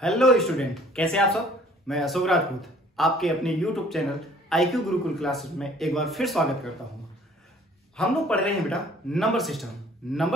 Hello student, कैसे आप सब। मैं अशोक राजपूत आपके अपने YouTube channel IQ Gurukul classes में एक बार फिर स्वागत करता हूं। हम लोग पढ़ रहे हैं बेटा नंबर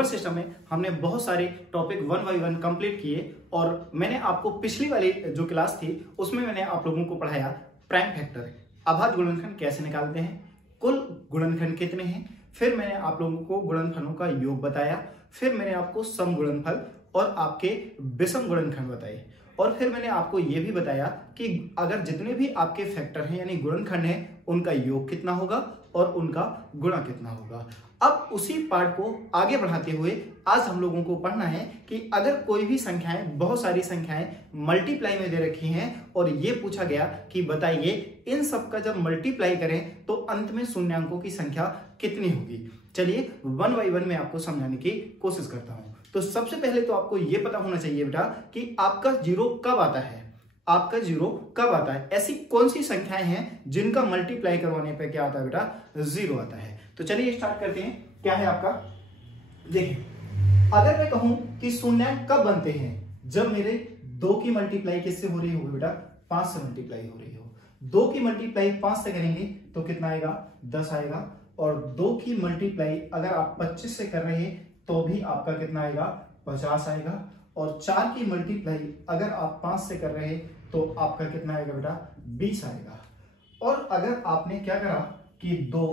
सिस्टम में हमने बहुत सारे टॉपिक 1 बाय 1 कंप्लीट किए और मैंने आपको पिछली वाली जो क्लास थी उसमें मैंने आप लोगों को पढ़ाया प्राइम फैक्टर, अभाज्य गुणनखंड कैसे निकालते हैं, कुल गुणनखंड कितने हैं, फिर मैंने आप लोगों को गुणनफलों का योग बताया, फिर मैंने आपको सम गुणनफल और आपके विषम गुणनखंड बताए और फिर मैंने आपको यह भी बताया कि अगर जितने भी आपके फैक्टर हैं यानी गुणनखंड हैं उनका योग कितना होगा और उनका गुणा कितना होगा। अब उसी पार्ट को आगे बढ़ाते हुए आज हम लोगों को पढ़ना है कि अगर कोई भी संख्याएं, बहुत सारी संख्याएं मल्टीप्लाई में दे रखी हैं और ये पूछा गया कि बताइए इन सब का जब मल्टीप्लाई करें तो अंत में शून्यांकों की संख्या कितनी होगी। चलिए 1 बाय 1 में आपको समझाने की कोशिश करता हूं। तो सबसे पहले तो आपको यह पता होना चाहिए बेटा कि आपका जीरो कब आता है, आपका जीरो कब आता है। ऐसी कौन सी संख्याएं हैं जिनका मल्टीप्लाई करवाने पे क्या आता है बेटा, जीरो आता है। तो चलिए स्टार्ट करते हैं। क्या है आपका, देखिए अगर मैं कहूं कि शून्यांक कब बनते हैं, जब मेरे 2 की मल्टीप्लाई किससे हो रही होगी बेटा, 5 से मल्टीप्लाई हो रही हो। 2 की मल्टीप्लाई 5 से करेंगे तो कितना आएगा, 10 आएगा। और 2 की मल्टीप्लाई अगर आप 25 से कर रहे हैं तो भी आपका कितना आएगा, 50 आएगा। और 4 की मल्टीप्लाई अगर आप 5 से कर रहे हैं तो आपका कितना आएगा बेटा, 20 आएगा। और अगर आपने क्या करा कि 2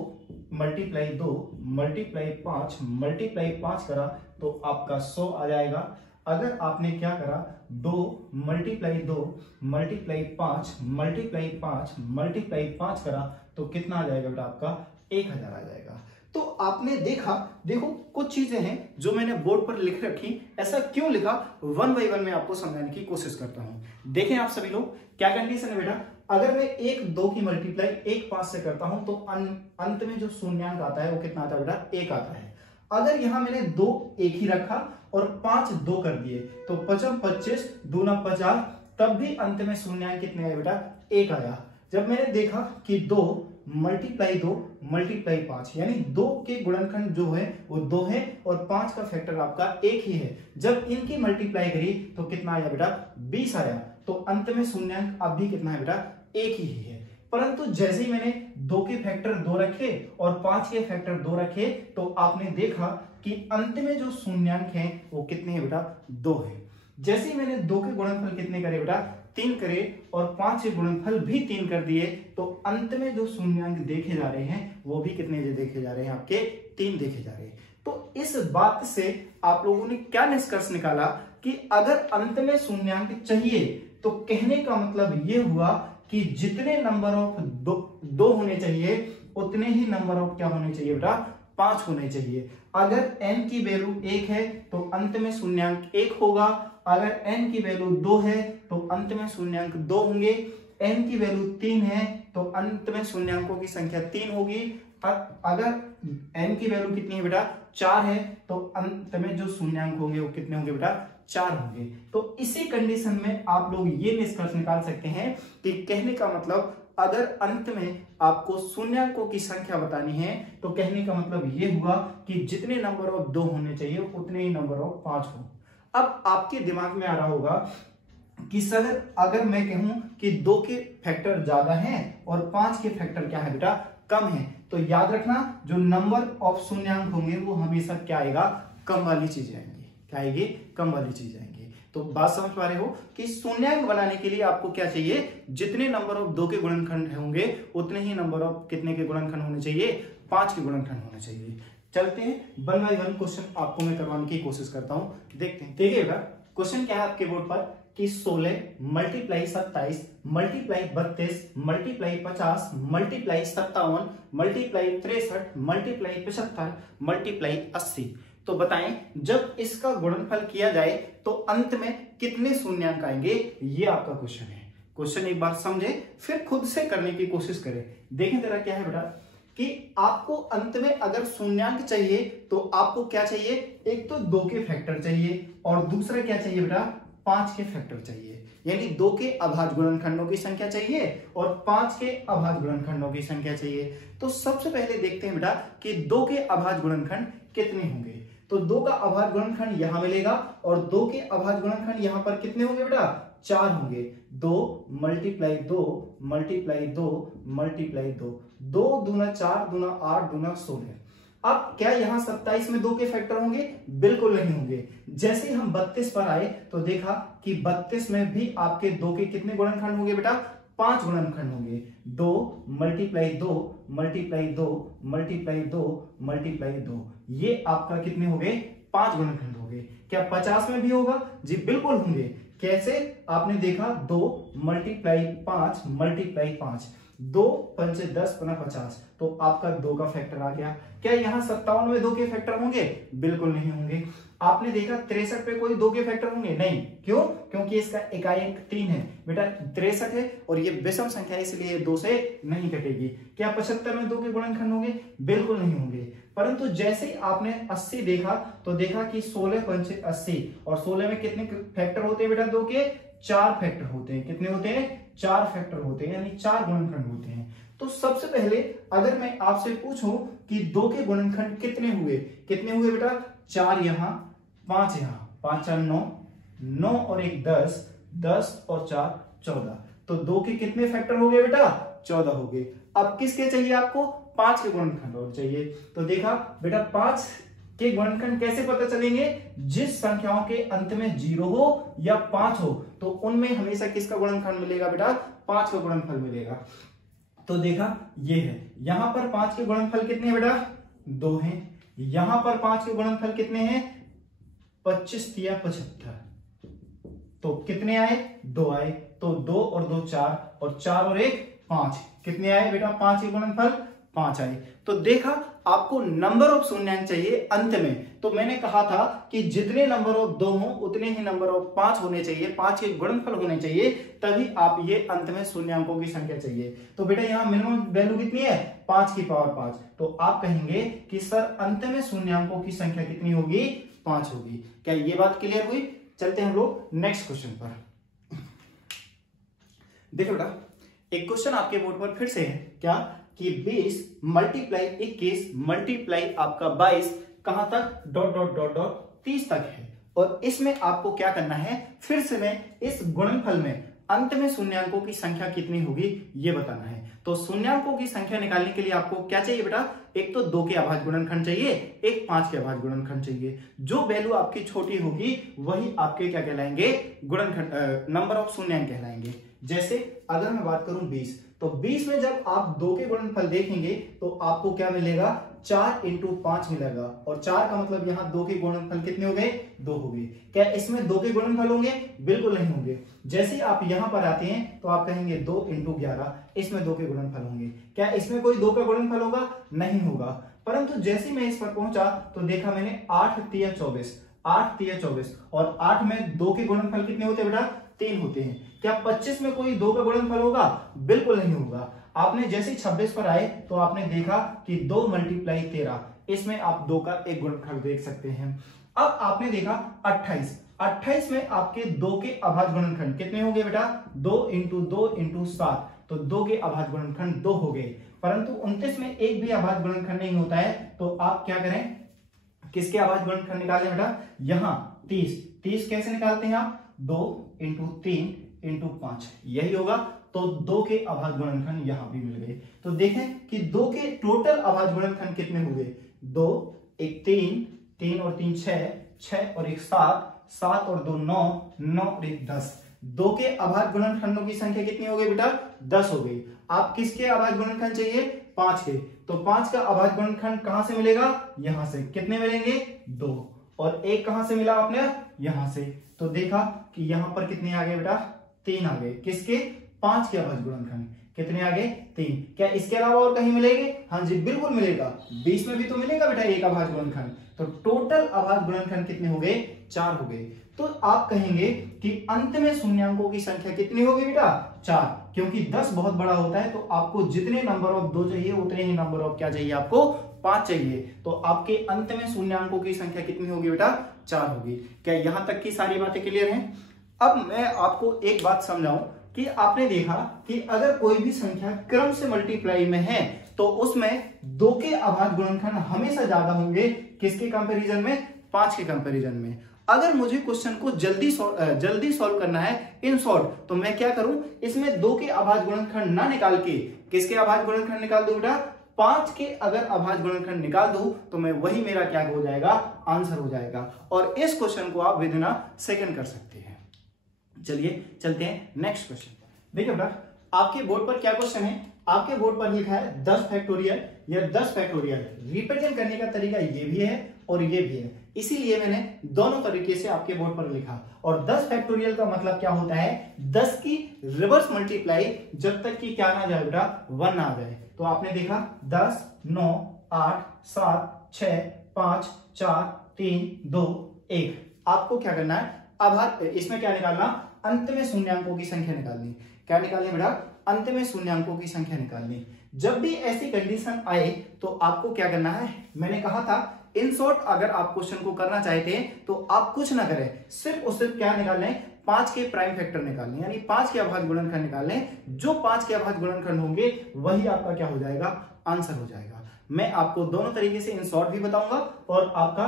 मल्टीप्लाई 2 मल्टीप्लाई 5 मल्टीप्लाई 5 करा तो आपका 100 आ जाएगा। अगर आपने क्या करा 2 मल्टीप्लाई 2 मल्टीप्लाई 5 मल्टीप्लाई 5 मल्टीप्लाई 5 करा तो कितना आ जाएगा बेटा, आपका 1000 आ जाएगा। तो आपने देखा, देखो कुछ चीजें हैं जो मैंने बोर्ड पर लिख रखी। ऐसा क्यों लिखा, 1 बाय 1 में आपको समझाने की कोशिश करता हूं। देखें आप सभी लोग, क्या कंडीशन है बेटा, अगर मैं 1 2 की मल्टीप्लाई 1 5 से करता हूं तो अंत में जो शून्यांक आता है वो कितना आता है बेटा, 1 आता है। अगर यहां मैंने 2 1 ही रखा और 5 2 कर दिए तो 5 25 दूना 50, तब भी अंत में शून्यांक कितने आए बेटा, 1 आया। जब मैंने देखा कि 2 मल्टीप्लाई 2 मल्टीप्लाई 5 यानी 2 के गुणनखंड जो है वो 2 है और 5 का फैक्टर आपका 1 ही है, जब इनकी मल्टीप्लाई करी तो कितना आया बेटा, 20 आया। तो अंत में शून्यांक अब भी कितना है बेटा, 1 ही है। परंतु जैसे ही मैंने 2 के फैक्टर 2 रखे और 5 के फैक्टर 2 रखे तो आपने देखा कि अंत में जो शून्यांक है वो कितने हैं बेटा, 2 है। जैसे ही मैंने 2 के गुणनफल कितने करे बेटा, 3 करे और 5 के गुणनफल भी 3 कर दिए तो अंत में जो शून्यांक देखे जा रहे हैं वो भी कितने देखे जा रहे हैं, आपके 3 देखे जा रहे हैं। तो इस बात से आप लोगों ने क्या निष्कर्ष निकाला कि अगर अंत में शून्यांक चाहिए तो कहने का मतलब ये हुआ कि जितने नंबर ऑफ 2 होने चाहिए उतने ही नंबर ऑफ क्या होने चाहिए बेटा, 5 होने चाहिए। अगर n की वैल्यू 1 है तो अंत में शून्यांक 1 होगा। अगर n की वैल्यू 2 है तो अंत में शून्यांक 2 होंगे। n की वैल्यू 3 है तो अंत में शून्यांकों की संख्या 3 होगी। अगर n की वैल्यू कितनी है बेटा, 4 है तो अंत में जो शून्यांक होंगे वो कितने होंगे बेटा, 4 होंगे। तो इसी कंडीशन में आप लोग ये निष्कर्ष निकाल सकते हैं कि कहने का मतलब अगर अंत में आपको शून्यांकों की संख्या बतानी है तो कहने का मतलब ये हुआ कि जितने नंबर ऑफ 2 होने चाहिए उतने ही नंबर ऑफ 5 हो। अब आपके दिमाग में आ रहा होगा कि सर अगर मैं कहूं कि 2 के फैक्टर ज्यादा हैं और 5 के फैक्टर क्या है बेटा, कम है, तो याद रखना जो नंबर ऑफ शून्यांक होंगे वो हमेशा क्या आएगा, कम वाली चीज आएंगी। क्या आएगी, कम वाली चीज आएंगी। तो बात समझ पा रहे हो कि शून्यांक बनाने के लिए आपको क्या चाहिए, जितने नंबर ऑफ 2 के गुणनखंड होंगे उतने ही नंबर ऑफ कितने के गुणनखंड होने चाहिए, 5 के गुणनखंड होने चाहिए। चलते हैं 1 बाय 1 क्वेश्चन आपको मैं करवाने की कोशिश करता हूं। देखते हैं, देखिएगा क्वेश्चन क्या है आपके बोर्ड पर कि 16 multiply 27 multiply 32 multiply 50 multiply 57 multiply 63 multiply 75 multiply 80। तो बताएं जब इसका गुणनफल किया जाए तो अंत में कितने शून्यांक आएंगे, ये आपका क्वेश्चन है। क्वेश्चन एक बार समझे फिर खुद से करने की कोशिश करें। देखें जरा क्या है बेटा कि आपको अंत में अगर शून्यांक चाहिए तो आपको क्या चाहिए, एक तो 2 के फैक्टर चाहिए और दूसरा क्या चाहिए बेटा, 5 के फैक्टर चाहिए। यानी 2 के अभाज्य गुणनखंडों की संख्या चाहिए और 5 के अभाज्य गुणनखंडों की संख्या चाहिए। तो सबसे पहले देखते हैं बेटा कि 2 के अभाज्य गुणनखंड कितने होंगे। तो 2 का अभाज्य गुणनखंड यहां मिलेगा और 2 के अभाज्य गुणनखंड यहां पर कितने होंगे बेटा, 4 होंगे। 2 मल्टीप्लाई 2 मल्टीप्लाई 2 मल्टीप्लाई 2, 2 दूना 4 दूना 8 दूना 16। अब क्या यहाँ 27 में 2 के फैक्टर होंगे? बिल्कुल नहीं होंगे। जैसे ही हम 32 पर आए तो देखा कि 32 में भी आपके 2 के कितने गुणनखंड होंगे बेटा? 5 गुणनखंड होंगे। 2 मल्टीप्लाई 2 मल्टीप्लाई 2 मल्टीप्लाई 2 मल्टीप्लाई 2, ये आपका कितने हो गए? 5 गुणनखंड हो गए। क्या 50 में भी होगा? जी बिल्कुल होंगे। कैसे? आपने देखा 2 मल्टीप्लाई 5 मल्टीप्लाई 5, 2 पंचे 10 पुनः 50, तो आपका 2 का फैक्टर आ गया। क्या यहाँ 57 में 2 के फैक्टर होंगे? बिल्कुल नहीं होंगे। आपने देखा 63 पे कोई 2 के फैक्टर होंगे? नहीं। क्यों? क्योंकि इसका इकाई अंक 3 है बेटा, 63 है और ये विषम संख्या है, इसलिए 2 से नहीं कटेगी। क्या 75 में 2 के गुणनखंड होंगे? बिल्कुल नहीं होंगे। परंतु जैसे ही आपने 80 देखा तो देखा कि 16 पंचे 80, और 16 में कितने फैक्टर होते हैं बेटा? 2 के 4 फैक्टर होते हैं। कितने होते हैं? 4 फैक्टर होते हैं, यानी 4 गुणनखंड होते हैं। तो सबसे पहले अगर मैं आपसे पूछूं कि 2 के गुणनखंड कितने हुए? कितने हुए बेटा? 4 यहाँ, 5 यहाँ, 5 4 9, 9 और 1 10, 10 और 4 14, तो 2 के कितने फैक्टर हो गए बेटा? 14 हो गए। अब किसके चाहिए आपको? 5 के गुणनखंड और चाहिए। तो देखा बेटा 5 के गुणनखंड कैसे पता चलेंगे? जिस संख्याओं के अंत में 0 हो या 5 हो तो उनमें हमेशा किसका गुणनखंड मिलेगा बेटा? 5 का गुणनफल मिलेगा। तो देखा ये है, यहां पर 5 के गुणनफल कितने हैं बेटा? 2 हैं। यहां पर 5 के गुणनफल कितने हैं? 25 या 75, तो कितने आए? 2 आए। तो 2 और 2 4, और 4 और 1 5, कितने आए बेटा? 5 के गुणनफल 5 आए। तो देखा आपको नंबर ऑफ शून्यांक चाहिए अंत में, तो मैंने कहा था कि जितने नंबर ऑफ 2 हो उतने ही नंबर ऑफ 5 होने चाहिए, 5 के गुणनफल होने चाहिए, तभी आप ये अंत में शून्यांकों की संख्या चाहिए। तो बेटा यहाँ मिनिमम वैल्यू कितनी है? 5 की पावर 5। तो आप कहेंगे कि सर अंत में शून्यांकों की संख्या कितनी होगी? 5 होगी। क्या ये बात क्लियर हुई? चलते हैं हम लोग नेक्स्ट क्वेश्चन पर। देखो बेटा एक क्वेश्चन आपके बोर्ड पर फिर से है, क्या कि 20 मल्टीप्लाई 21 मल्टीप्लाई आपका 22 कहां तक? डॉट डॉट डॉट डॉट 30 तक है। और इसमें आपको क्या करना है? फिर से मैं इस गुणनफल में अंत में शून्यांकों की संख्या कितनी होगी ये बताना है। तो शून्यांकों की संख्या निकालने के लिए आपको क्या चाहिए बेटा? एक तो 2 के अभाज्य गुणनखंड चाहिए, एक 5 के अभाज्य गुणनखंड चाहिए। जो वैल्यू आपकी छोटी होगी वही आपके क्या कहलाएंगे? गुणनखंड, नंबर ऑफ शून्यांक कहलाएंगे। जैसे अगर मैं बात करूं 20, तो 20 में जब आप 2 के गुणनफल देखेंगे तो आपको क्या मिलेगा? 4 इंटू 5 मिलेगा, और 4 का मतलब यहाँ 2 के गुणनफल कितने हो गए? 2 हो गए। क्या इसमें 2 के गुणनफल होंगे? बिल्कुल नहीं होंगे। जैसे आप यहां पर आते हैं तो आप कहेंगे 2 इंटू 11, इसमें 2 के गुणनफल होंगे। क्या इसमें कोई 2 का गुणनफल होगा? नहीं होगा। परंतु जैसे मैं इस पर पहुंचा तो देखा मैंने 8 3 24, 8 3 24, और 8 में 2 के गुणनफल कितने होते हैं बेटा? 3 होते हैं। क्या 25 में कोई 2 का गुणनफल होगा? बिल्कुल नहीं होगा। आपने जैसे 26 पर आए तो आपने देखा कि 2 मल्टीप्लाई 13, इसमें आप 2 का एक गुणनफल देख सकते हैं। अब आपने देखा 28, 28 में आपके 2 के अभाज्य गुणनखंड कितने हो गए बेटा? 2 इंटू 2 इंटू 7, तो 2 के अभाज्य गुणनखंड 2 हो गए। परंतु 29 में एक भी अभाज्य गुणनखंड नहीं होता है, तो आप क्या करें? किसके अभाज्य गुणनखंड निकालें बेटा? यहाँ 30, 30 कैसे निकालते हैं आप? 2 इंटू 3 इंटू 5, यही होगा। तो 2 के अभाज्य गुणनखंड यहां भी मिल गए। तो देखें कि 2 के टोटल अभाज्य गुणनखंड कितने हुए? 2 1 3, 3 और 3 6, 6 और 1 7, 7 और 2 9, 9 और 1 10। 2 के अभाज्य गुणनखंडों की संख्या कितनी हो गई बेटा? 10 हो गई। आप किसके अभाज्य गुणनखंड चाहिए? 5 के। तो 5 का अभाज्य गुणनखंड कहां से मिलेगा? यहां से। कितने मिलेंगे? 2। और 1 कहां से मिला आपने? यहां से। तो देखा कि यहां पर कितने आ गए बेटा? 3 आ गए। किसके? 5 के अभाज्य गुणनखंड कितने आ गए? 3। क्या इसके अलावा और कहीं मिलेंगे? हाँ जी बिल्कुल मिलेगा। 20 में भी तो मिलेगा बेटा एक अभाज्य गुणनखंड। तो टोटल अभाज्य गुणनखंड कितने हो गए? 4 हो गए। तो आप कहेंगे कि अंत में शून्यांकों की संख्या कितनी होगी बेटा? 4, क्योंकि 10 बहुत बड़ा होता है, तो आपको जितने नंबर ऑफ 2 चाहिए उतने ही नंबर ऑफ क्या चाहिए? आपको 5 चाहिए। तो आपके अंत में शून्यांकों की संख्या कितनी होगी बेटा? 4 होगी। क्या यहां तक की सारी बातें क्लियर हैं? अब मैं आपको एक बात समझाऊं कि आपने देखा कि अगर कोई भी संख्या क्रम से मल्टीप्लाई में है तो उसमें 2 के अभाज्य गुणनखंड हमेशा ज्यादा होंगे। किसके कंपैरिजन में? 5 के कंपैरिजन में। अगर मुझे क्वेश्चन को जल्दी सॉल्व करना है इन शॉर्ट, तो मैं क्या करूं, इसमें 2 के अभाज्य गुणनखंड ना निकाल के किसके अभाज्य गुणनखंड निकाल दूं बेटा, 5 के अगर अभाज्य गुणनखंड निकाल दूं तो मैं वही मेरा क्या हो जाएगा, आंसर हो जाएगा। और इस क्वेश्चन को आप विद इन अ सेकंड कर सकते हैं। चलिए चलते हैं नेक्स्ट क्वेश्चन। देखिए बेटा, आपके बोर्ड पर क्या क्वेश्चन है, आपके बोर्ड पर लिखा है 10 फैक्टोरियल या 10 फैक्टोरियल। रिप्रेजेंट करने का तरीका ये भी है और ये भी है, इसीलिए मैंने दोनों तरीके से आपके बोर्ड पर लिखा। और 10 फैक्टोरियल का मतलब क्या होता है, 10 की रिवर्स मल्टीप्लाई जब तक कि क्या ना जाए बेटा, 1 ना आ जाए। तो आपने देखा 10, 9, 8, 7, 6, 5, 4, 3, 2, 1। आपको क्या करना है, अब इसमें क्या निकालना, अंत में शून्यांकों की संख्या निकालनी। क्या निकालनी बेटा, अंत में शून्यांकों की संख्या निकालनी। जब भी ऐसी कंडीशन आए तो आपको क्या करना है, मैंने कहा था इन शॉर्ट अगर आप क्वेश्चन को करना चाहते हैं तो आप कुछ ना करें, सिर्फ और सिर्फ क्या निकाल लें, 5 के प्राइम फैक्टर निकाल लें, यानी 5 के अभाज्य गुणनखंड निकाल लें। जो 5 के अभाज्य गुणनखंड होंगे वही आपका क्या हो जाएगा, आंसर हो जाएगा। मैं आपको दोनों तरीके से इन शॉर्ट भी बताऊंगा और आपका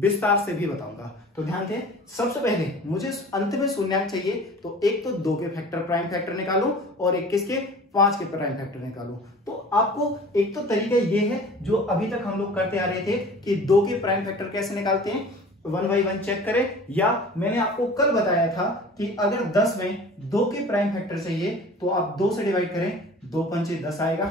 विस्तार से भी बताऊंगा। तो ध्यान दें, सबसे पहले मुझे अंत में शून्यांक चाहिए, तो एक तो 2 के फैक्टर प्राइम फैक्टर निकालो और एक किसके, 5 के प्राइम फैक्टर निकालो। तो आपको एक तो तरीका ये है जो अभी तक हम लोग करते आ रहे थे कि 2 के प्राइम फैक्टर कैसे निकालते हैं, 1 by 1 चेक करें। या मैंने आपको कल बताया था कि अगर 10 में 2 के प्राइम फैक्टर चाहिए तो आप 2 से डिवाइड करें, 2 पंचे 10 आएगा,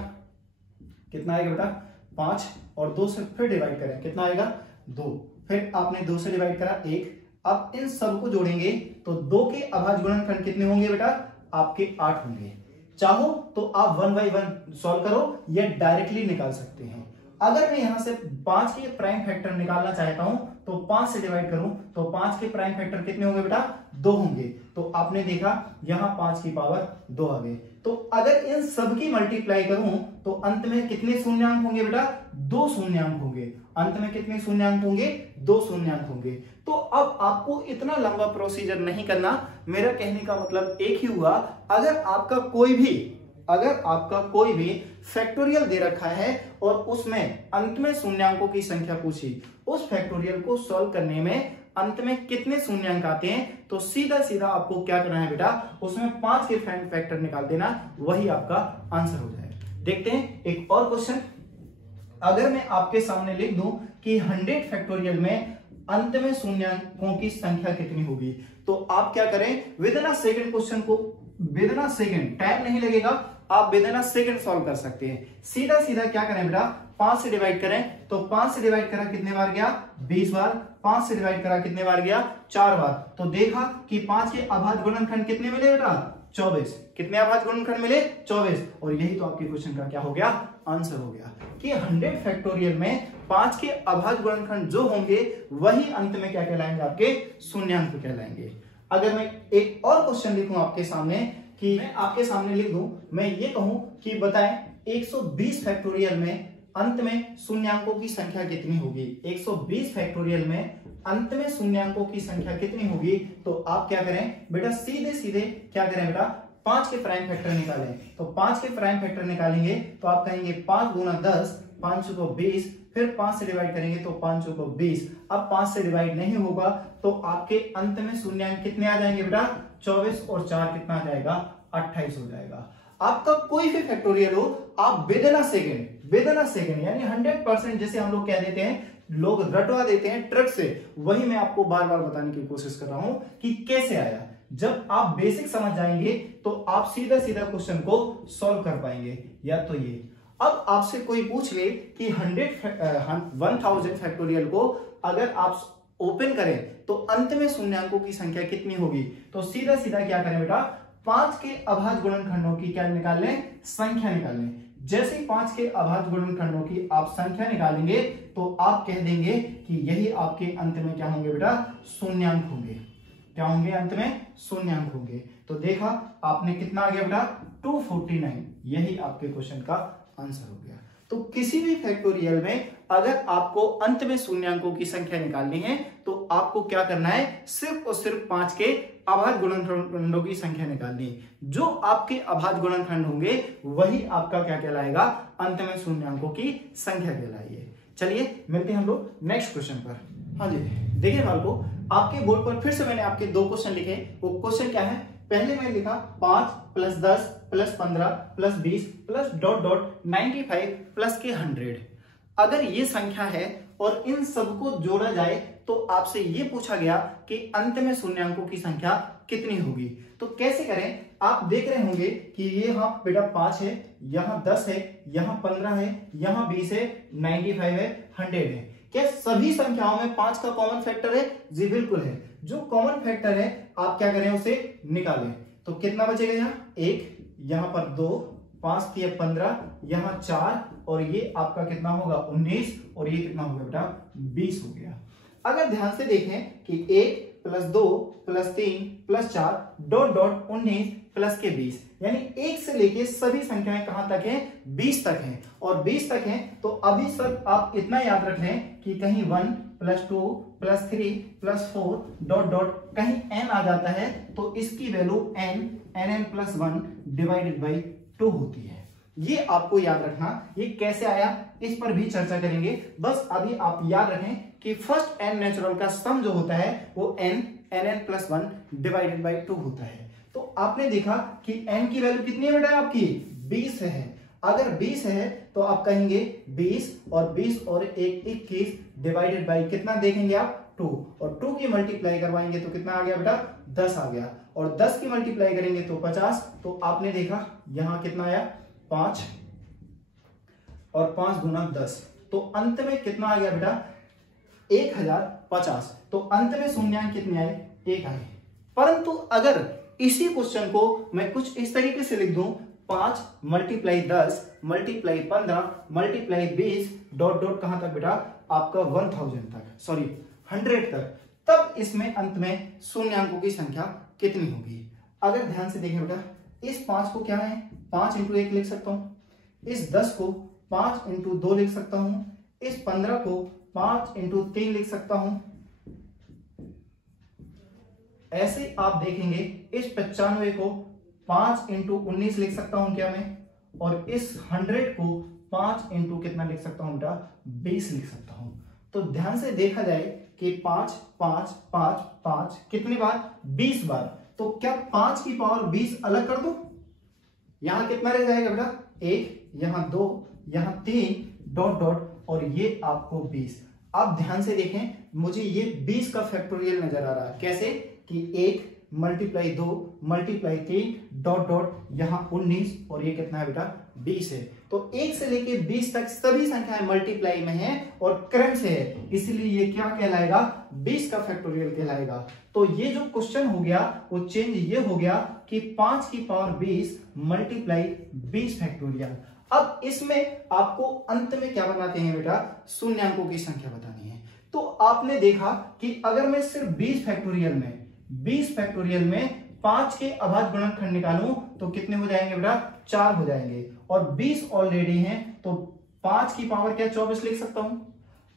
कितना आएगा बेटा 5, और 2 से फिर डिवाइड करें, कितना आएगा 2, फिर आपने 2 से डिवाइड करा 1। अब इन सबको जोड़ेंगे तो 2 के अभाज्य गुणनखंड कितने होंगे बेटा, आपके 8 होंगे। चाहो तो आप 1 by 1 सॉल्व करो या डायरेक्टली निकाल सकते हैं। अगर मैं यहां से 5 के प्राइम फैक्टर निकालना चाहता हूं तो 5 से डिवाइड करूं तो 5 के प्राइम फैक्टर कितने होंगे बेटा, 2 होंगे। तो आपने देखा यहां 5 की पावर 2 आ गए। तो अगर इन सब की मल्टीप्लाई करूं तो अंत में कितने शून्यांक होंगे बेटा, 2 शून्यांक होंगे। अंत में कितने शून्यांक होंगे, 2 शून्यांक होंगे। तो अब आपको इतना लंबा प्रोसीजर नहीं करना, मेरा कहने का मतलब एक ही हुआ, अगर आपका कोई भी फैक्टोरियल दे रखा है और उसमें अंत में शून्यांकों की संख्या पूछी, उस फैक्टोरियल को सॉल्व करने में अंत में कितने शून्यांक आते हैं, तो सीधा सीधा आपको क्या करना है बेटा, उसमें 5 के फैक्टर निकाल देना, वही आपका आंसर हो जाएगा। देखते हैं एक और क्वेश्चन। अगर मैं आपके सामने लिख दूं कि 100 फैक्टोरियल में अंत में शून्यांकों की संख्या कितनी होगी, तो आप क्या करें, within a second question को, within a second, time नहीं लगेगा, आप within a second solve कर सकते हैं। सीधा सीधा क्या करें बेटा, 5 से डिवाइड करें, तो 5 से डिवाइड करा कितने बार गया, 20 बार। 5 से डिवाइड करा कितने बार गया, 4 बार। तो देखा कि 5 के अभाज्य गुणनखंड कितने मिले बेटा, 24। कितने अभाज्य गुणनखंड मिले, 24। और यही तो आपके क्वेश्चन का क्या हो गया, आंसर हो गया कि 100 फैक्टोरियल में 5 के अभाज्य गुणनखंड जो होंगे वही अंत में क्या कहलाएंगे, आपके शून्यांक कहलाएंगे। अगर मैं एक और क्वेश्चन लिखूं आपके सामने, कि मैं आपके सामने लिख दूं, मैं ये कहूं कि बताएं 120 फैक्टोरियल में अंत में शून्यांकों की संख्या कितनी होगी। 120 फैक्टोरियल में अंत में शून्यांकों की संख्या कितनी होगी, तो आप क्या करें बेटा, सीधे सीधे क्या करें बेटा, 5 के प्राइम फैक्टर निकालें। तो 5 के प्राइम फैक्टर निकालेंगे तो आप कहेंगे 5 गुना 10, 5 को 20, फिर 5 से डिवाइड करेंगे तो 5 को 20। अब 5 से डिवाइड नहीं होगा तो आपके अंत में शून्यांक कितने आ जाएंगे बेटा, 24, और 4 कितना आ जाएगा, 28 हो जाएगा। आपका कोई भी फैक्टोरियल हो, आप विद इन अ सेकेंड यानी 100%, जैसे हम लोग कह देते हैं, लोग रटवा देते हैं ट्रिक से, वही मैं आपको बार बार बताने की कोशिश कर रहा हूं कि कैसे आया। जब आप बेसिक समझ जाएंगे तो आप सीधा सीधा क्वेश्चन को सॉल्व कर पाएंगे। या तो ये, अब आपसे कोई पूछ ले कि 1000 फैक्टोरियल को अगर आप ओपन करें तो अंत में शून्यांकों की संख्या कितनी होगी, तो सीधा सीधा क्या करें बेटा, 5 के अभाज्य गुणनखंडों की क्या निकाल लें, संख्या निकाल लें। जैसे 5 के अभाज्य गुणनखंडों की आप संख्या निकालेंगे तो आप कह देंगे कि यही आपके अंत में क्या होंगे बेटा, शून्यांक होंगे। क्या होंगे, अंत में शून्यांक होंगे। तो देखा आपने कितना आ गया बेटा, 249। यही आपके क्वेश्चन का आंसर हो गया। तो किसी भी फैक्टोरियल में अगर आपको अंत में शून्यांकों की संख्या निकालनी है तो आपको क्या करना है, सिर्फ और सिर्फ 5 के अभाज्य गुणनखंडों की संख्या निकालनी है। जो आपके अभाज्य गुणनखंड होंगे वही आपका क्या कहलाएगा, अंत में शून्यांकों की संख्या कहलाएगी। चलिए मिलते हैं हम लोग नेक्स्ट क्वेश्चन पर। हाँ जी, देखिए मार्को, आपके बोर्ड पर फिर से मैंने आपके दो क्वेश्चन लिखे। वो क्वेश्चन क्या है, पहले मैंने लिखा 5 + 10 + 15 + 20 + 95 प्लस के 100। अगर ये संख्या है और इन सबको जोड़ा जाए तो आपसे ये पूछा गया कि अंत में शून्यांकों की संख्या कितनी होगी। तो कैसे करें, आप देख रहे होंगे कि ये यहाँ बेटा 5 है, यहाँ 10 है, यहाँ 15 है, यहाँ 20 है, 95 है, 100 है। क्या सभी संख्याओं में 5 का कॉमन फैक्टर है? जी बिल्कुल है। जो कॉमन फैक्टर है आप क्या करें, उसे निकालें। तो कितना बचेगा, यहाँ 1, यहाँ पर 2, 5 × 15, यहाँ 4, और ये आपका कितना होगा 19, और ये कितना होगा बेटा 20 हो गया। अगर ध्यान से देखें कि 1 + 2 + 3 + 4 ... 19 प्लस के 20, यानी 1 से लेके सभी संख्याएं कहां तक हैं, 20 तक हैं। और 20 तक हैं तो अभी सब आप इतना याद रख लें कि कहीं 1 + 2 + 3 + 4 ... कहीं n आ जाता है तो इसकी वैल्यू nn + 1 / 2 होती है। ये आपको याद रखना। ये कैसे आया इस पर भी चर्चा करेंगे। बस अभी आप याद रखें कि फर्स्ट n नेचुरल का सम जो होता है वो nn + 1 / 2 होता है। तो आपने देखा कि n की वैल्यू कितनी है बेटा, आपकी 20 है। अगर 20 है तो आप कहेंगे 20 और 20 और 1 21 डिवाइडेड बाई कितना देखेंगे आप 2, और 2 की मल्टीप्लाई करवाएंगे तो कितना आ गया बेटा 10 आ गया, और 10 की मल्टीप्लाई करेंगे तो 50। तो आपने देखा यहां कितना आया 5, और 5 × 10, तो अंत में कितना आ गया बेटा 1050। तो अंत में शून्यांक कितने आए, 1 आए। परंतु अगर इसी क्वेश्चन को मैं कुछ इस तरीके से लिख दूं, 5 × 10 × 15 × 20 ... कहां तक बेटा आपका 1000 तक, सॉरी 100 तक, तब इसमें अंत में शून्यांकों की संख्या कितनी होगी। अगर ध्यान से देखें बेटा, इस 5 को क्या है 5 × 1 लिख सकता हूं, इस 10 को 5 × 2 लिख सकता हूं, इस 15 को 5 × 3 लिख सकता हूं। ऐसे आप देखेंगे इस 95 को 5 × 19 लिख सकता हूं क्या मैं, और इस 100 को 5 × कितना लिख सकता हूं बेटा 20 लिख सकता हूं। तो ध्यान से देखा जाए कि 5 5 5 5 कितनी बार 20 बार। तो क्या 5 की पावर 20 अलग कर दो, यहां कितना रह जाएगा बेटा 1, यहां 2, यहां 3 ... और ये आपको 20। अब ध्यान से देखें, मुझे ये 20 का फैक्टोरियल नजर आ रहा है। कैसे कि 1 × 2 × 3 ... यहां 19, और ये कितना है बेटा 20 है। तो 1 से लेके 20 तक सभी संख्याएं मल्टीप्लाई में हैं और करंट से है, इसलिए ये क्या कहलाएगा 20 का फैक्टोरियल कहलाएगा। तो ये जो क्वेश्चन हो गया वो चेंज ये हो गया कि 5 की पावर 20 × 20 फैक्टोरियल। अब इसमें आपको अंत में क्या बनाते हैं बेटा, शून्यांकों की संख्या बतानी है। तो आपने देखा कि अगर मैं सिर्फ 20 फैक्टोरियल में 5 के अभाज्य गुणनखंड निकालूं तो कितने हो जाएंगे बेटा 4 हो जाएंगे, और 20 ऑलरेडी हैं तो 5 की पावर क्या 24 लिख सकता हूं।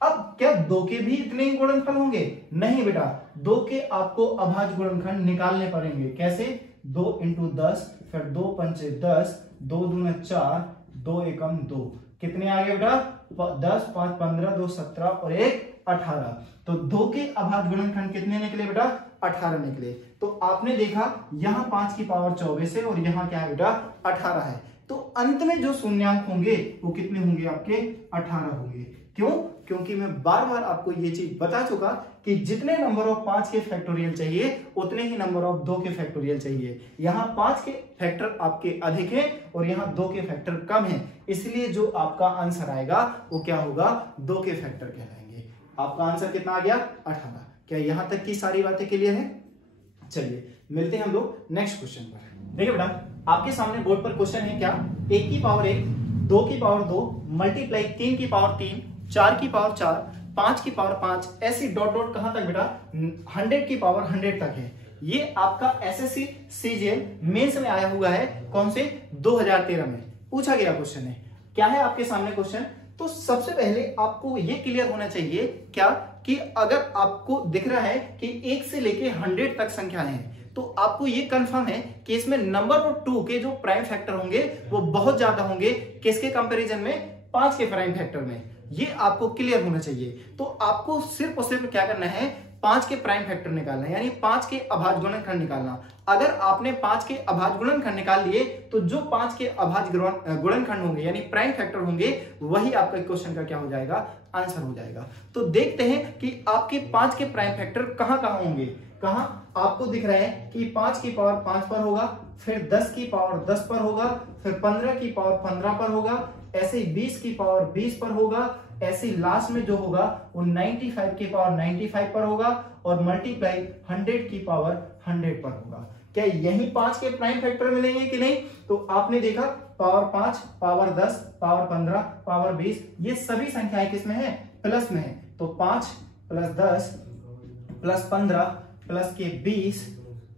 अब क्या 2 के भी इतने ही गुणनफल होंगे, नहीं बेटा, 2 के आपको अभाज्य गुणनखंड निकालने पड़ेंगे। कैसे 2 × 10, फिर 2 × 5 10, 2 दूना 4, 2 एकम 2, कितने आ गए बेटा 10 5 15 2 17 और 1 18। तो 2 के अभाज्य गुणनखंड कितने निकले बेटा 18 निकले। तो आपने देखा यहां 5 की पावर 24 है और यहां क्या है बेटा 18 है। तो अंत में जो शून्यांक होंगे वो कितने होंगे आपके 18 होंगे। क्यों? क्योंकि मैं बार बार आपको ये चीज बता चुका कि जितने नंबर ऑफ 5 के फैक्टोरियल चाहिए उतने ही नंबर ऑफ 2 के फैक्टोरियल चाहिए। यहाँ 5 के फैक्टर आपके अधिक हैं और यहाँ 2 के फैक्टर कम हैं, इसलिए जो आपका आंसर आएगा वो क्या होगा 2 के फैक्टर कहलाएंगे। आपका आंसर कितना आ गया 18। क्या यहां तक की सारी बातें क्लियर है? चलिए मिलते हैं हम लोग नेक्स्ट क्वेश्चन पर। देखिए बेटा आपके सामने बोर्ड पर क्वेश्चन है क्या, 1 की पावर 1, 2 की पावर 2 मल्टीप्लाई 3 की पावर 3, 4 की पावर 4, 5 की पावर 5, ऐसी ... कहां तक बेटा 100 की पावर 100 तक है। ये आपका एसएससी सीजीएल मेंस में आया हुआ है। कौन से 2013 में पूछा गया क्वेश्चन है। क्या है आपके सामने क्वेश्चन? तो सबसे पहले आपको ये क्लियर होना चाहिए क्या कि अगर आपको दिख रहा है कि 1 से लेके 100 तक संख्या है तो आपको ये कंफर्म है कि इसमें नंबर ऑफ 2 के जो प्राइम फैक्टर होंगे वो बहुत ज्यादा होंगे। किसके कंपैरिजन में? 5 के प्राइम फैक्टर में। ये आपको क्लियर होना चाहिए। तो आपको सिर्फ और सिर्फ क्या करना है, 5 के प्राइम फैक्टर निकालना है, यानी 5 के अभाज्य गुणनखंड निकालना। अगर आपने 5 के अभाज्य गुणनखंड निकाल लिए तो जो 5 के अभाज्य गुणनखंड होंगे यानी प्राइम फैक्टर होंगे, वही आपका क्वेश्चन का क्या हो जाएगा, आंसर हो जाएगा। तो देखते हैं कि आपके 5 के प्राइम फैक्टर कहां कहां होंगे। कहां आपको दिख रहा है कि 5 की पावर 5 पर होगा, फिर 10 की पावर 10 पर होगा, फिर 15 की पावर 15 पर होगा, ऐसे ही 20 की पावर 20 पर होगा, ऐसे ही लास्ट में जो होगा वो 95 की पावर 95 पर होगा और मल्टीप्लाई 100 की पावर 100 पर होगा। क्या यही 5 के प्राइम फैक्टर मिलेंगे कि नहीं? तो आपने देखा पावर 5, पावर 10, पावर 15, पावर 20, ये सभी संख्याएं किसमें है, प्लस में है। तो 5 प्लस 10 प्लस 15 प्लस के 20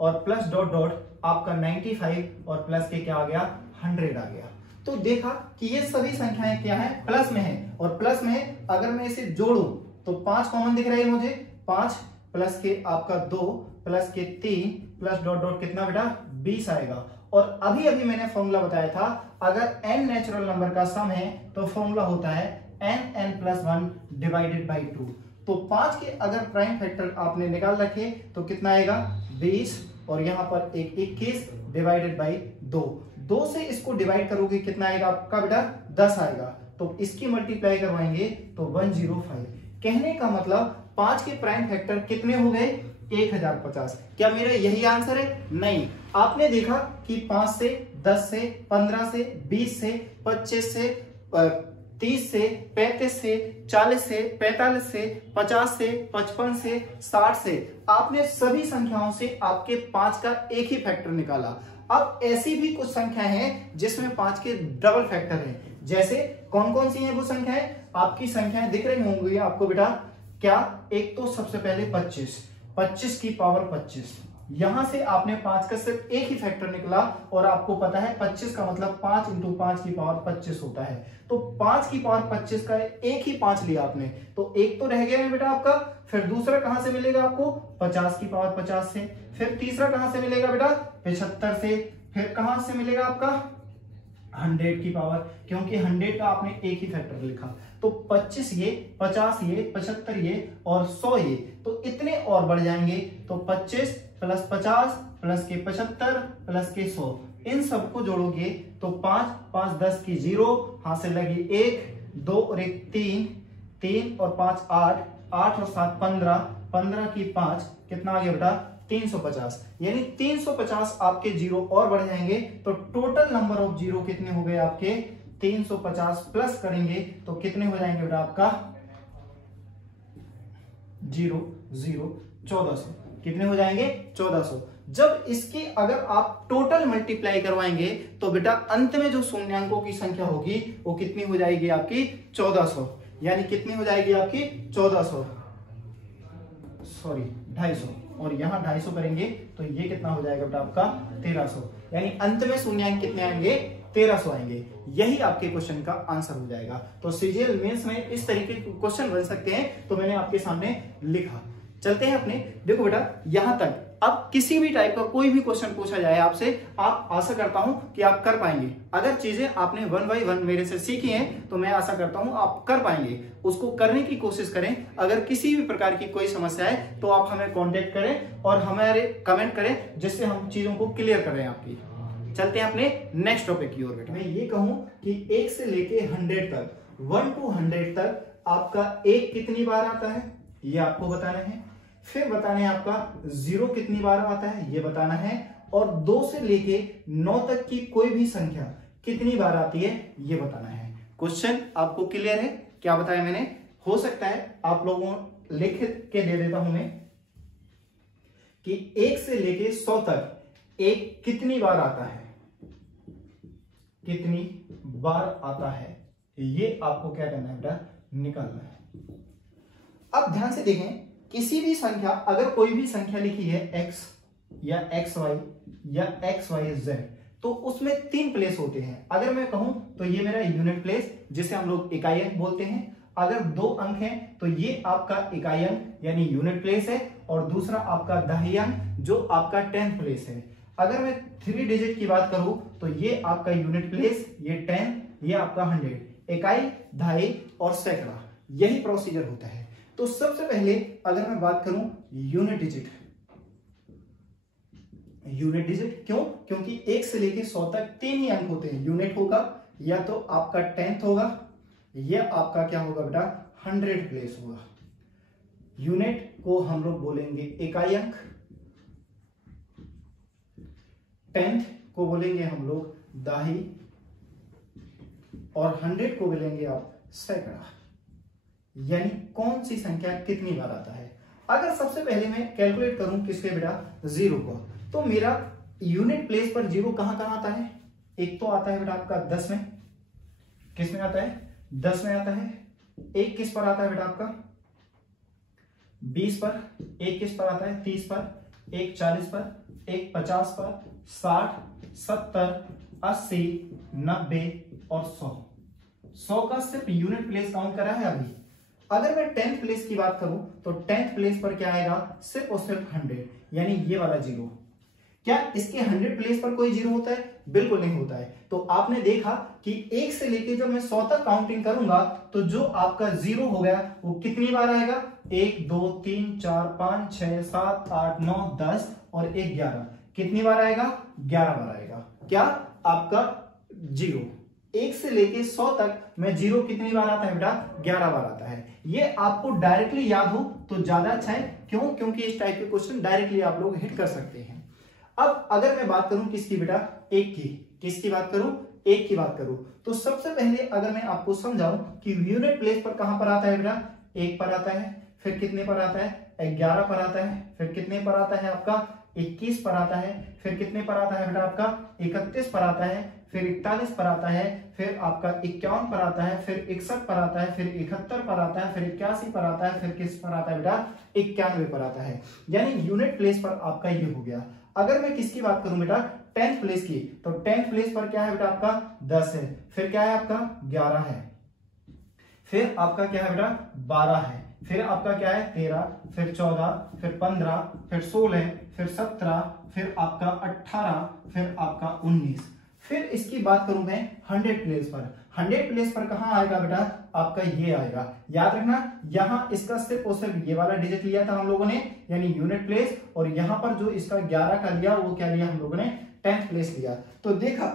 और प्लस डॉट डॉट आपका 95 और प्लस के क्या आ गया, 100 आ गया। तो देखा कि ये सभी संख्याएं क्या है, प्लस में है। और प्लस में है, अगर मैं इसे जोड़ू तो 5 कॉमन दिख रहा है मुझे, 5 प्लस के आपका 2 प्लस के 3 प्लस डॉट डॉट कितना बेटा, 20 आएगा। और अभी अभी मैंने फॉर्मूला बताया था, अगर n नेचुरल नंबर का सम है तो फॉर्मूला होता है n+1 डिवाइडेड बाई 2। तो 5 के अगर प्राइम फैक्टर आपने निकाल रखे तो कितना आएगा, 20 और यहाँ पर एक 21 डिवाइडेड बाई 2 से इसको डिवाइड करोगे कितना आएगा आपका बेटा, 10 आएगा। तो इसकी मल्टीप्लाई करवाएंगे तो 105। कहने का मतलब 5 के प्राइम फैक्टर कितने हो गए, 1050। क्या मेरा यही आंसर है? नहीं। आपने देखा कि 5 से, 10 से, 15 से, 20 से, 25 से, 30 से, 35 से, 40 से, 45 से, 50 से, 55 से, 60 से, आपने सभी संख्याओं से आपके 5 का एक ही फैक्टर निकाला। अब ऐसी भी कुछ संख्या हैं जिसमें 5 के डबल फैक्टर हैं। जैसे कौन कौन सी हैं वो संख्याएं, आपकी संख्याएं दिख रही होंगी आपको बेटा। क्या? एक तो सबसे पहले 25 की पावर 25, यहां से आपने 5 का सिर्फ एक ही फैक्टर निकला और आपको पता है 25 का मतलब 5 × 5 की पावर 25 होता है। तो 5 की पावर 25 का एक ही 5 लिया आपने, तो एक तो रह गया है बेटा आपका। फिर दूसरा कहां से मिलेगा आपको, 50 की पावर 50 से। फिर तीसरा कहां से मिलेगा बेटा, 75 से। फिर कहां से मिलेगा आपका, 100 की पावर, क्योंकि 100 का आपने एक ही फैक्टर लिखा। तो 25 ये, 50 ये, 75 ये और 100 ये, तो इतने और बढ़ जाएंगे। तो 25 प्लस 50 प्लस के 75 प्लस के 100, इन सबको जोड़ोगे तो 5 5 10 की 0, हाथ से लगी 1 2 और 1 3 3 और 5 8 8 और 7 15 15 की 5, कितना आ गया बेटा, 350। यानी 350 आपके जीरो और बढ़ जाएंगे। तो टोटल नंबर ऑफ जीरो कितने हो गए आपके, 350 प्लस करेंगे तो कितने हो जाएंगे बेटा आपका, 0 0 1400। कितने हो जाएंगे, 1400। जब इसकी अगर आप टोटल मल्टीप्लाई करवाएंगे तो बेटा अंत में जो शून्यांकों की संख्या होगी वो कितनी हो जाएगी आपकी, 1400। यानी कितनी हो जाएगी आपकी, 1400, सॉरी 250, और यहाँ 250 करेंगे तो ये कितना हो जाएगा बेटा आपका, 1300। यानी अंत में शून्यांक कितने आएंगे, 1300 आएंगे। यही आपके क्वेश्चन का आंसर हो जाएगा। तो सीजीएल मेंस में इस तरीके के क्वेश्चन बन सकते हैं, तो मैंने आपके सामने लिखा। चलते हैं अपने, देखो बेटा यहां तक अब किसी भी टाइप का कोई भी क्वेश्चन पूछा जाए आपसे, आप आशा करता हूं कि आप कर पाएंगे। अगर चीजें आपने 1 बाय 1 मेरे से सीखी हैं तो मैं आशा करता हूं आप कर पाएंगे। उसको करने की कोशिश करें। अगर किसी भी प्रकार की कोई समस्या है तो आप हमें कांटेक्ट करें और हमारे कमेंट करें, जिससे हम चीजों को क्लियर करें आपकी। चलते हैं अपने नेक्स्ट टॉपिक की ओर बेटा। मैं ये कहूं कि 1 से लेके 100 तक, 1 to 100 तक आपका 1 कितनी बार आता है ये आपको बताना है। फिर बताना है आपका 0 कितनी बार आता है ये बताना है, और 2 से लेके 9 तक की कोई भी संख्या कितनी बार आती है ये बताना है। क्वेश्चन आपको क्लियर है? क्या बताया मैंने? हो सकता है आप लोगों लिख के दे देता हूं मैं कि 1 से लेके 100 तक 1 कितनी बार आता है, कितनी बार आता है, ये आपको क्या करना है बेटा, निकालना है। अब ध्यान से देखें, किसी भी संख्या, अगर कोई भी संख्या लिखी है x या xy या xyz, तो उसमें 3 प्लेस होते हैं। अगर मैं कहूं तो ये मेरा यूनिट प्लेस जिसे हम लोग इकाई अंक बोलते हैं। अगर 2 अंक हैं तो ये आपका इकाई अंक यानी यूनिट प्लेस है, और दूसरा आपका दहाई अंक जो आपका 10th प्लेस है। अगर मैं 3 डिजिट की बात करूं तो ये आपका यूनिट प्लेस, ये 10, ये आपका 100। इकाई, दहाई और सैकड़ा, यही प्रोसीजर होता है। तो सबसे पहले अगर मैं बात करूं यूनिट डिजिट, यूनिट डिजिट क्यों? क्योंकि 1 से लेके 100 तक 3 ही अंक होते हैं। यूनिट होगा या तो आपका 10th होगा या आपका क्या होगा बेटा 100 प्लेस होगा। यूनिट को हम लोग बोलेंगे इकाई अंक, 10th को बोलेंगे हम लोग दहाई और 100 को बोलेंगे आप सैकड़ा। यानी कौन सी संख्या कितनी बार आता है। अगर सबसे पहले मैं कैलकुलेट करूं किसके बेटा 0 को, तो मेरा यूनिट प्लेस पर 0 कहां कहां आता है। एक तो आता है बेटा आपका 10 में, किस में आता है 10 में आता है। एक किस पर आता है बेटा आपका 20 पर, एक किस पर आता है 30 पर, एक 40 पर, एक 50 पर, 60, 70, 80, 90 और 100 का सिर्फ यूनिट प्लेस काउंट करा है अभी। अगर मैं 10th प्लेस की बात करूं तो 10th प्लेस पर क्या आएगा सिर्फ और सिर्फ 100, यानी ये वाला 0। क्या इसके 100 प्लेस पर कोई 0 होता है? बिल्कुल नहीं होता है। तो आपने देखा कि 1 से लेके जब मैं 100 तक काउंटिंग करूंगा तो जो आपका 0 हो गया वो कितनी बार आएगा 1 2 3 4 5 6 7 8 9 10 और 1 11, कितनी बार आएगा 11 बार आएगा। क्या आपका 0 1 से लेके 100 तक में 0 कितनी बार आता है बेटा 11 बार आता है। ये आपको डायरेक्टली याद हो तो ज्यादा अच्छा है। क्यों? क्योंकि इस टाइप के क्वेश्चन डायरेक्टली आप लोग हिट कर सकते हैं। अब अगर मैं बात करूं किसकी बेटा 1 की, किसकी बात करूं 1 की बात करूं, तो सबसे पहले अगर मैं आपको समझाऊं कि यूनिट प्लेस पर कहां पर आता है बेटा 1 पर आता है, फिर कितने पर आता है 11 पर आता है, फिर कितने पर आता है आपका 21 पर आता है, फिर कितने पर आता है बेटा आपका 31 पर आता है, फिर 41 पर आता है, फिर आपका 51 पर आता है, फिर 61 पर आता है, फिर 71 पर आता है, फिर 81 पर आता है, फिर किस पर आता है बेटा 91 पर आता है। यानी यूनिट प्लेस पर आपका ये हो गया। अगर मैं किसकी बात करूं बेटा 10th प्लेस की, तो 10th प्लेस पर क्या है बेटा आपका 10 है, फिर क्या है आपका 11 है, फिर आपका क्या है बेटा 12 है, फिर आपका क्या है 13, फिर 14, फिर 15, फिर 16, फिर 17, फिर आपका 18, फिर आपका 19। फिर इसकी बात करूं मैं 100 प्लेस पर। 100 प्लेस पर कहां आएगा बेटा आपका ये आएगा। याद रखना यहां इसका सिर्फ और सिर्फ ये वाला डिजिट लिया था हम लोगों ने, यानी यूनिट प्लेस, और यहां पर जो इसका 11 का लिया वो क्या लिया हम लोगों ने 10th प्लेस लिया। तो देखा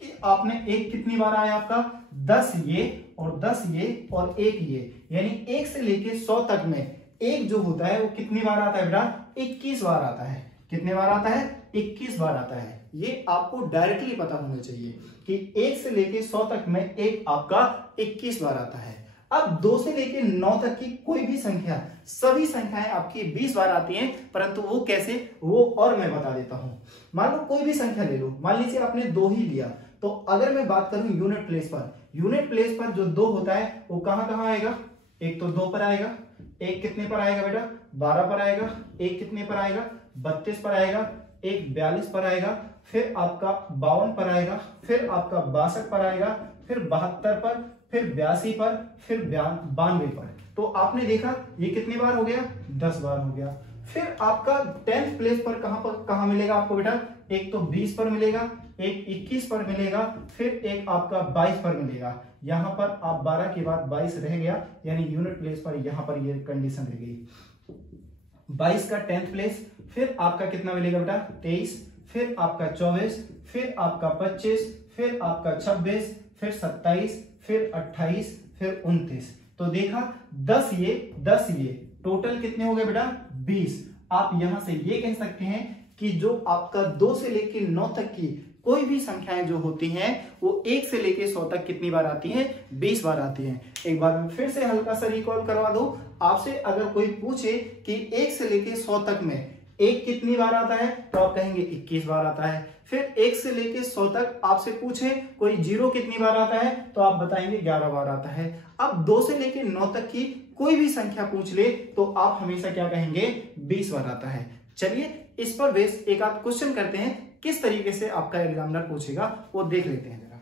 कि आपने एक कितनी बार आया आपका 10 ये और 10 ये और 1 ये, यानी 1 से लेके 100 तक में एक जो होता है वो कितनी बार आता है बेटा 21 बार आता है। कितने बार आता है 21 बार आता है। ये आपको डायरेक्टली पता होना चाहिए कि 1 से लेके 100 तक में एक आपका 21 बार आता है। अब 2 से लेके 9 तक की कोई भी संख्या, सभी संख्याएं आपकी 20 बार आती हैं, परंतु वो कैसे वो और मैं बता देता हूं। मान लो कोई भी संख्या ले लो, मान लीजिए आपने 2 ही लिया, तो अगर मैं बात करूं यूनिट प्लेस पर, यूनिट प्लेस पर जो 2 होता है वो कहां कहां आएगा। एक तो 2 पर आएगा, एक कितने पर आएगा बेटा 12 पर आएगा, एक कितने पर आएगा 32 पर आएगा, एक 42 पर आएगा, फिर आपका 52 पर आएगा, फिर आपका 62 पर आएगा, फिर 72 पर, फिर 82 पर, फिर 92 पर। तो आपने देखा ये कितनी बार हो गया 10 बार हो गया। फिर आपका 10th प्लेस पर कहां मिलेगा आपको बेटा, एक तो 20 पर मिलेगा, एक 21 पर मिलेगा, फिर एक आपका 22 पर मिलेगा। यहां पर आप 12 के बाद 22 रह गया, यानी यूनिट प्लेस पर यहां पर ये कंडीशन रह गई 22 का 10th प्लेस। फिर आपका कितना मिलेगा बेटा 23, फिर आपका 24, फिर आपका 25, फिर आपका 26, फिर 27, फिर 28, फिर 29। तो देखा 10 ये 10 ये टोटल कितने हो गए बेटा 20। आप यहां से ये कह सकते हैं कि जो आपका 2 से लेके 9 तक की कोई भी संख्याएं जो होती हैं वो 1 से लेके 100 तक कितनी बार आती हैं 20 बार आती हैं। एक बार मैं फिर से हल्का सा रिकॉल करवा दूं, आपसे अगर कोई पूछे कि 1 से लेके 100 तक में 1 कितनी बार आता है, तो आप कहेंगे 21 बार आता है। फिर 1 से लेके 100 तक आपसे पूछे कोई 0 कितनी बार आता है, तो आप बताएंगे 11 बार आता है। अब 2 से लेके 9 तक की कोई भी संख्या पूछ ले तो आप हमेशा क्या कहेंगे 20 बार आता है। चलिए इस पर बेस एक आध क्वेश्चन करते हैं, किस तरीके से आपका एग्जामिनर पूछेगा वो देख लेते हैं जरा।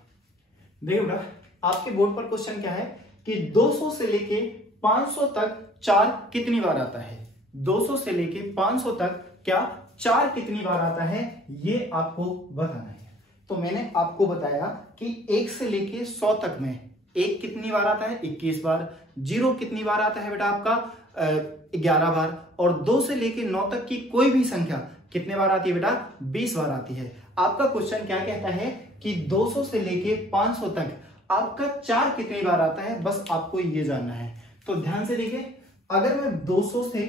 देखिए बेटा आपके बोर्ड पर क्वेश्चन क्या है कि 200 से लेके 500 तक 4 कितनी बार आता है। 200 से लेके 500 तक क्या 4 कितनी बार आता है, ये आपको बताना है। तो मैंने आपको बताया कि 1 से लेके 100 तक में 1 कितनी बार आता है? 21 बार। 0 कितनी बार आता है बेटा आपका? 11 बार। और 2 से लेके 9 तक की कोई भी संख्या कितने बार आती है बेटा? 20 बार आती है। आपका क्वेश्चन क्या कहता है कि 200 से लेके 500 तक आपका 4 कितनी बार आता है, बस आपको ये जानना है। तो ध्यान से देखिए, अगर मैं 200 से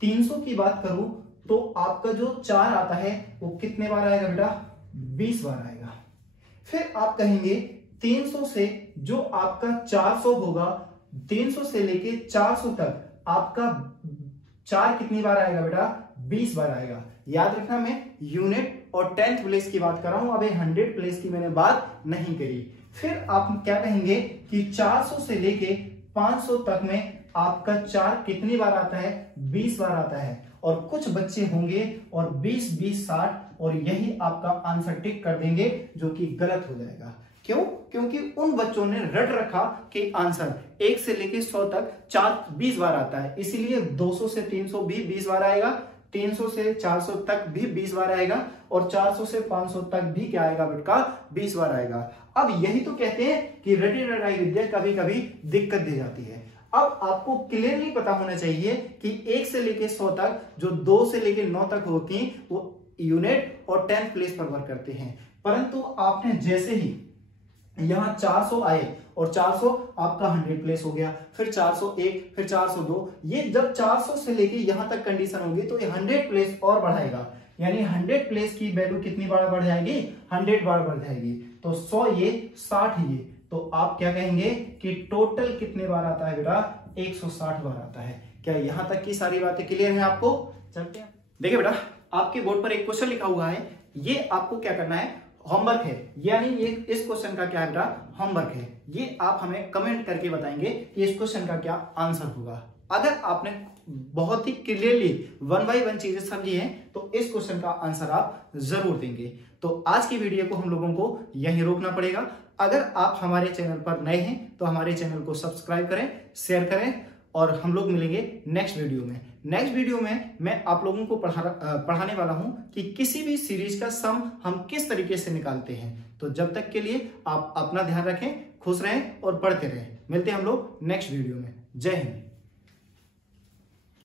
300 की बात करूं तो आपका जो 4 आता है वो कितने बार आएगा बेटा? 20 बार आएगा। फिर आप कहेंगे 300 से जो आपका 400 होगा, 300 से लेके 400 तक आपका 4 कितनी बार आएगा बेटा? 20 बार आएगा। याद रखना, मैं यूनिट और 10th प्लेस की बात कर रहा हूं, अभी 100 प्लेस की मैंने बात नहीं करी। फिर आप क्या कहेंगे कि 400 से लेके 500 तक में आपका 4 कितनी बार आता है? 20 बार आता है। और कुछ बच्चे होंगे और 20 20 60 और यही आपका आंसर टिक कर देंगे, जो कि गलत हो जाएगा। क्यों? क्योंकि उन बच्चों ने रट रखा कि आंसर 1 से लेके 100 तक 4 20 बार आता है, इसीलिए 200 से 300 भी 20 बार आएगा, 300 से 400 तक भी 20 बार आएगा और 400 से 500 तक भी क्या आएगा बेटा? 20 बार आएगा। अब यही तो कहते हैं कि रटी रटाई विद्या कभी कभी दिक्कत दे जाती है। अब आपको क्लियरली पता होना चाहिए कि 1 से लेके 100 तक जो 2 से लेके 9 तक होती वो यूनिट और 10th प्लेस पर वर्क करते हैं, परंतु आपने जैसे ही यहां 400 आए और 400 आपका 100 प्लेस हो गया, फिर 401, फिर 402, ये जब 400 से लेके यहां तक कंडीशन होगी तो ये 100 प्लेस और बढ़ाएगा, यानी 100 प्लेस की वैल्यू कितनी बार बढ़ जाएगी? 100 बार बढ़ जाएगी। तो 100 ये 60 ये, तो आप क्या कहेंगे कि टोटल कितने बार आता है बेटा? 160 बार आता है। क्या यहां तक की सारी बातें क्लियर है आपको? चलते हैं। देखिए बेटा, आपके बोर्ड पर एक क्वेश्चन लिखा हुआ है, ये आपको क्या करना है? होमवर्क है, यानी ये इस क्वेश्चन का क्या है बेटा? होमवर्क है। ये आप हमें कमेंट करके बताएंगे कि इस क्वेश्चन का क्या आंसर होगा। अगर आपने बहुत ही क्लियरली 1 बाय 1 चीजें समझी हैं तो इस क्वेश्चन का आंसर आप जरूर देंगे। तो आज की वीडियो को हम लोगों को यहीं रोकना पड़ेगा। अगर आप हमारे चैनल पर नए हैं तो हमारे चैनल को सब्सक्राइब करें, शेयर करें और हम लोग मिलेंगे नेक्स्ट वीडियो में। नेक्स्ट वीडियो में मैं आप लोगों को पढ़ाने वाला हूं कि किसी भी सीरीज का सम हम किस तरीके से निकालते हैं। तो जब तक के लिए आप अपना ध्यान रखें, खुश रहें और पढ़ते रहें। मिलते हैं हम लोग नेक्स्ट वीडियो में। जय हिंद।